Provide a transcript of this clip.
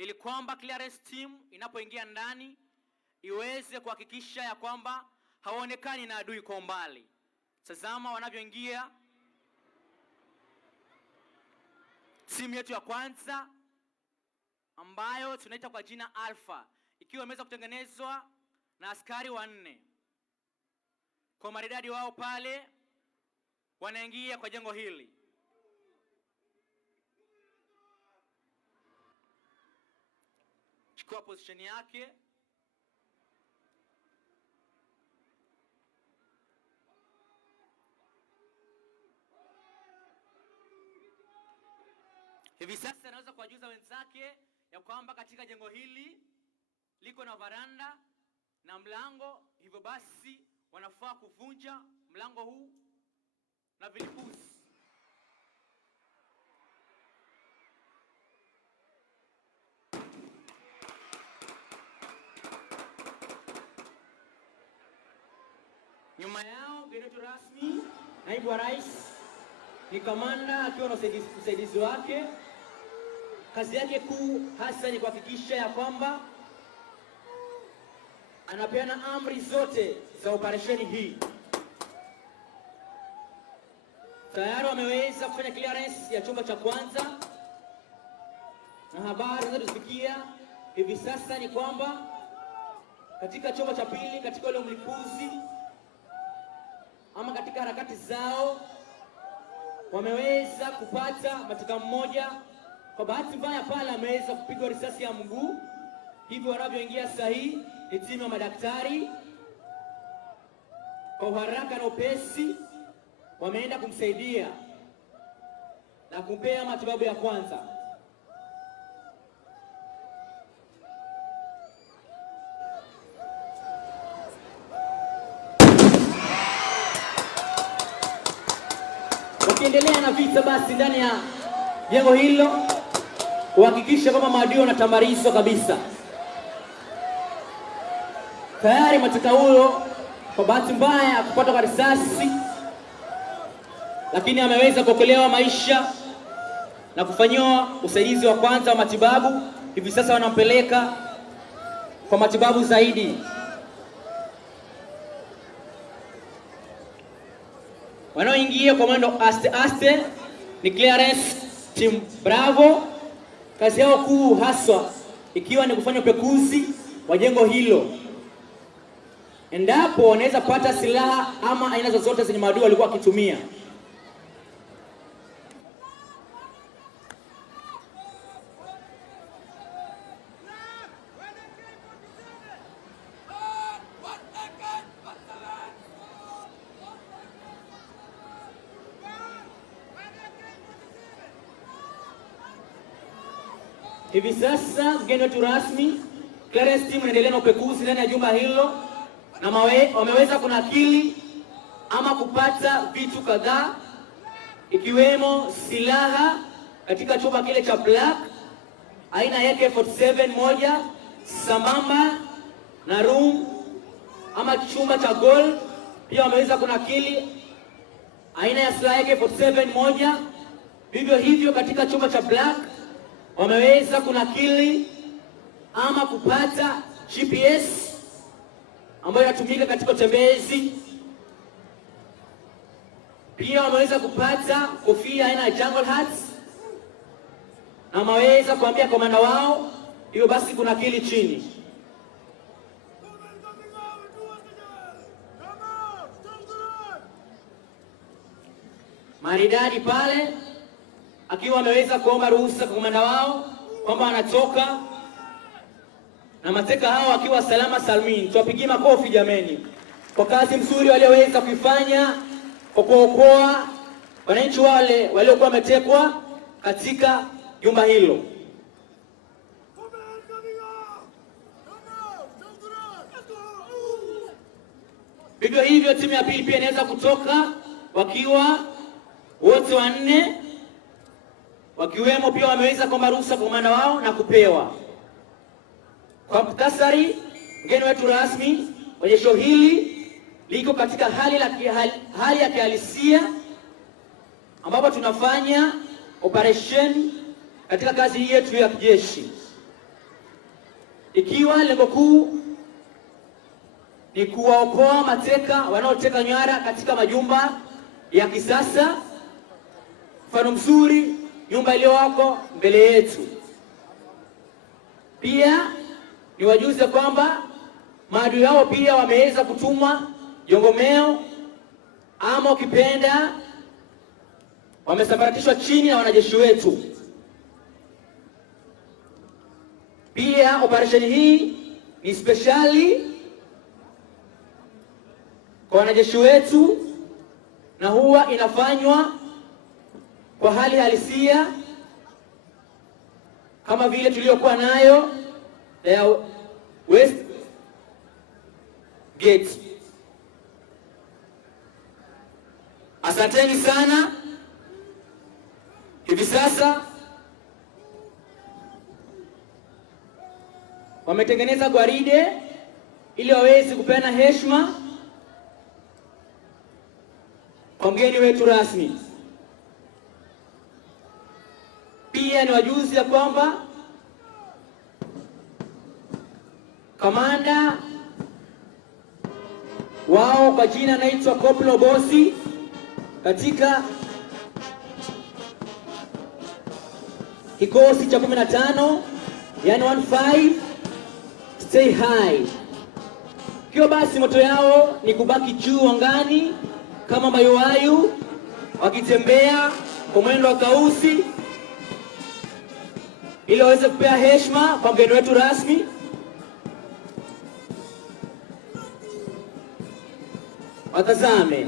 ili kwamba clearance team inapoingia ndani iweze kuhakikisha ya kwamba hawaonekani na adui kwa umbali. Tazama wanavyoingia timu yetu ya kwanza ambayo tunaita kwa jina Alpha, ikiwa imeweza kutengenezwa na askari 4. Kwa maridadi wao pale wanaingia kwa jengo hili. Chukua position yake. Hivi sasa anaweza kuwajuza wenzake ya kwamba katika jengo hili liko na varanda na mlango, hivyo basi wanafaa kuvunja mlango huu na vilipuzi. Nyuma yao mgeni wetu rasmi, naibu wa rais, ni kamanda akiwa na usaidizi wake. Kazi yake kuu hasa ni kuhakikisha ya kwamba anapeana amri zote za operesheni hii. Tayari wameweza kufanya clearance ya chumba cha kwanza, na habari zinazotufikia hivi sasa ni kwamba katika chumba cha pili, katika ule mlipuzi ama katika harakati zao, wameweza kupata mateka mmoja. Kwa bahati mbaya pale ameweza kupigwa risasi ya mguu. Hivyo wanavyoingia sahihi ni timu ya madaktari. Kwa haraka na upesi wameenda kumsaidia na kumpea matibabu ya kwanza. Wakiendelea na vita basi ndani ya jengo hilo kuhakikisha kama maadui wanatambarizwa kabisa. Tayari mateka huyo kwa bahati mbaya kupata kwa risasi, lakini ameweza kuokolewa maisha na kufanyiwa usaidizi wa kwanza wa matibabu. Hivi sasa wanampeleka kwa matibabu zaidi. Wanaoingia kwa mwendo aste ni clearance team Bravo. Kazi yao kuu haswa ikiwa ni kufanya upekuzi wa jengo hilo, endapo wanaweza pata silaha ama aina zozote zenye maadui walikuwa wakitumia. Hivi sasa mgeni wetu rasmi, clearance team inaendelea na upekuzi ndani ya jumba hilo, na wameweza kunakili ama kupata vitu kadhaa ikiwemo silaha katika chumba kile cha black aina ya AK47 moja, sambamba na room ama chumba cha gold. Pia wameweza kunakili aina ya silaha AK47 moja. Vivyo hivyo katika chumba cha black wameweza kunakili ama kupata GPS ambayo inatumika katika utembezi. Pia wameweza kupata kofia aina ya jungle hats, na wameweza kuambia komanda wao hiyo basi kunakili chini. Maridadi pale akiwa ameweza kuomba ruhusa kwa komanda wao kwamba anatoka, na mateka hao akiwa salama salmini. Tuwapigie makofi jameni kwa kazi nzuri walioweza kuifanya kwa kuokoa wananchi wale waliokuwa wametekwa katika jumba hilo. Vivyo hivyo timu ya pili pia inaweza kutoka wakiwa wote 4, wakiwemo pia wameweza kuomba ruhusa kwa komanda wao na kupewa. Kwa muktasari, mgeni wetu rasmi, onyesho hili liko katika hali ya kihalisia ambapo tunafanya operation katika kazi yetu ya kijeshi. ikiwa lengo kuu ni kuwaokoa mateka wanaoteka nyara katika majumba ya kisasa. Mfano mzuri, nyumba iliyowako mbele yetu. Pia ni wajuze kwamba maadui hao pia wameweza kutumwa Jongomeo, ama ukipenda wamesambaratishwa chini na wanajeshi wetu. Pia operesheni hii ni speciali kwa wanajeshi wetu na huwa inafanywa kwa hali halisia kama vile tuliyokuwa nayo ya West Gate. Asanteni sana. Hivi sasa wametengeneza gwaride ili waweze kupeana heshima kwa mgeni wetu rasmi. Pia ni wajuzi ya kwamba kamanda wao kwa jina anaitwa Koplo Bosi katika kikosi cha 15, yani 15 stay high. Kio basi moto yao ni kubaki juu angani kama mayuayu wakitembea kwa mwendo wa kausi ili waweze kupea heshima kwa mgeni wetu rasmi. Watazame